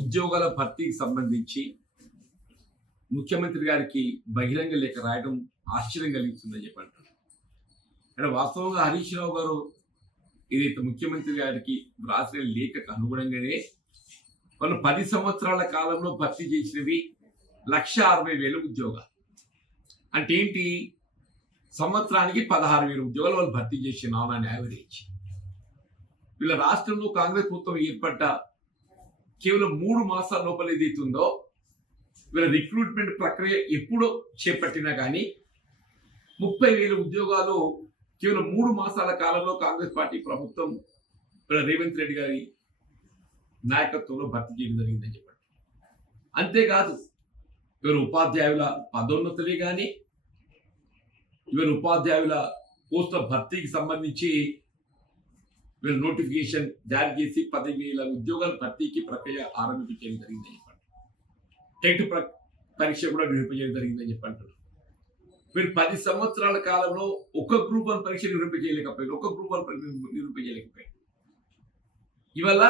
ఉద్యోగాల భర్తీకి సంబంధించి ముఖ్యమంత్రి గారికి బహిరంగ లేఖ రాయడం ఆశ్చర్యం కలిగిస్తుందని చెప్పంటారు. అంటే వాస్తవంగా హరీష్ రావు గారు ఏదైతే ముఖ్యమంత్రి గారికి రాసిన లేఖకు అనుగుణంగానే వాళ్ళు 10 సంవత్సరాల కాలంలో భర్తీ చేసినవి 1,60,000 ఉద్యోగాలు. అంటే ఏంటి, సంవత్సరానికి 16,000 ఉద్యోగాలు వాళ్ళు భర్తీ చేసిన ఆన్ యావరేజ్. వీళ్ళ రాష్ట్రంలో కాంగ్రెస్ ప్రభుత్వం ఏర్పడ్డ కేవలం 3 మాసాల లోపల ఏదైతుందో వీళ్ళ రిక్రూట్మెంట్ ప్రక్రియ ఎప్పుడో చేపట్టినా కానీ 30,000 ఉద్యోగాలు కేవలం 3 మాసాల కాలంలో కాంగ్రెస్ పార్టీ ప్రభుత్వం రేవంత్ రెడ్డి గారి నాయకత్వంలో భర్తీ చేయడం జరిగిందని చెప్పండి. అంతేకాదు ఇవాళ ఉపాధ్యాయుల పదోన్నతులే కానీ ఇవాళ ఉపాధ్యాయుల పోస్టుల భర్తీకి సంబంధించి వీళ్ళ నోటిఫికేషన్ జారీ చేసి 10,000 ఉద్యోగాల భర్తీకి ప్రక్రియ ఆరంభించడం జరిగిందని చెప్పండి. టెట్ పరీక్ష కూడా నిర్వహించడం జరిగిందని చెప్పంటారు. మీరు 10 సంవత్సరాల కాలంలో ఒక గ్రూప్ 1 పరీక్ష నిర్వహించలేకపోయారు, ఒక గ్రూప్ 1 పరీక్ష నిర్వహించలేకపోయారు. ఇవాళ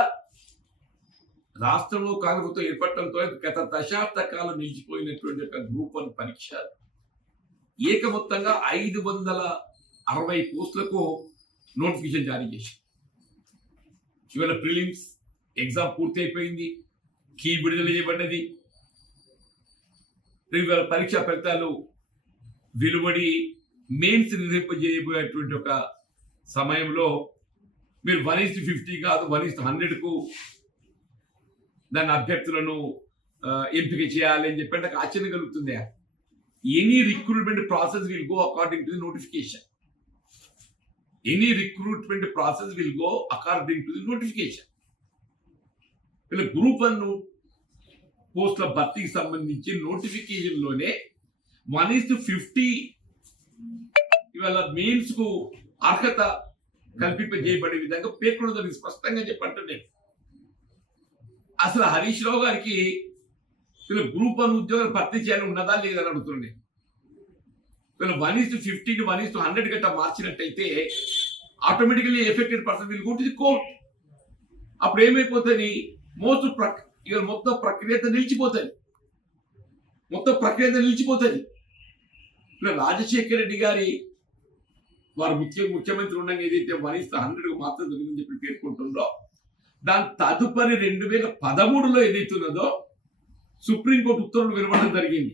రాష్ట్రంలో కాంగ్రెస్ ప్రభుత్వం ఏర్పడటంతో గత దశాబ్ద కాలం నిలిచిపోయినటువంటి ఒక గ్రూప్ 1 పరీక్ష ఏకమొత్తంగా 560 పోస్టులకు నోటిఫికేషన్ జారీ చేసి ఇవాళ ప్రిలిమ్స్ ఎగ్జామ్ పూర్తి అయిపోయింది, కీ విడుదల చేయబడ్డది. ఇవాళ పరీక్షా ఫలితాలు వెలువడి మెయిన్స్ నిర్వహింపజేయబోయేటువంటి ఒక సమయంలో మీరు 1:50 కాదు 1:100కు దాని అభ్యర్థులను ఎంపిక చేయాలి అని చెప్పి నాకు ఆశ్చర్యం కలుగుతుంది. Any recruitment process will go according to the notification. Any recruitment process will go according to the notification. ఇలా గ్రూప్ 1 పోస్టుల భర్తీకి సంబంధించి నోటిఫికేషన్ లోనే 1:50 ఇవాళ మెయిన్స్ కు అర్హత కల్పింపజేయబడే విధంగా పేర్కొన్నదని స్పష్టంగా చెప్పంటున్నాను. అసలు హరీష్ రావు గారికి వీళ్ళు గ్రూప్ 1 ఉద్యోగాలు భర్తీ చేయాలని ఉన్నదా లేదని అడుగుతున్నాను. వీళ్ళు 1:50 ని 1:100 గట్ట మార్చినట్టయితే ఆటోమేటికలీ ఎఫెక్టెడ్ పర్సన్ వీళ్ళు కొట్టింది కోర్టు. అప్పుడు ఏమైపోతుంది, మొత్తం ప్రక్రియత నిలిచిపోతుంది. ఇలా రాజశేఖర రెడ్డి గారి వారు ముఖ్యమంత్రి ఉండగా ఏదైతే 1:100 మాత్రం జరిగిందని చెప్పి పేర్కొంటుందో దాని తదుపరి 2013లో ఏదైతున్నదో సుప్రీంకోర్టు ఉత్తర్వులు వెలువడడం జరిగింది.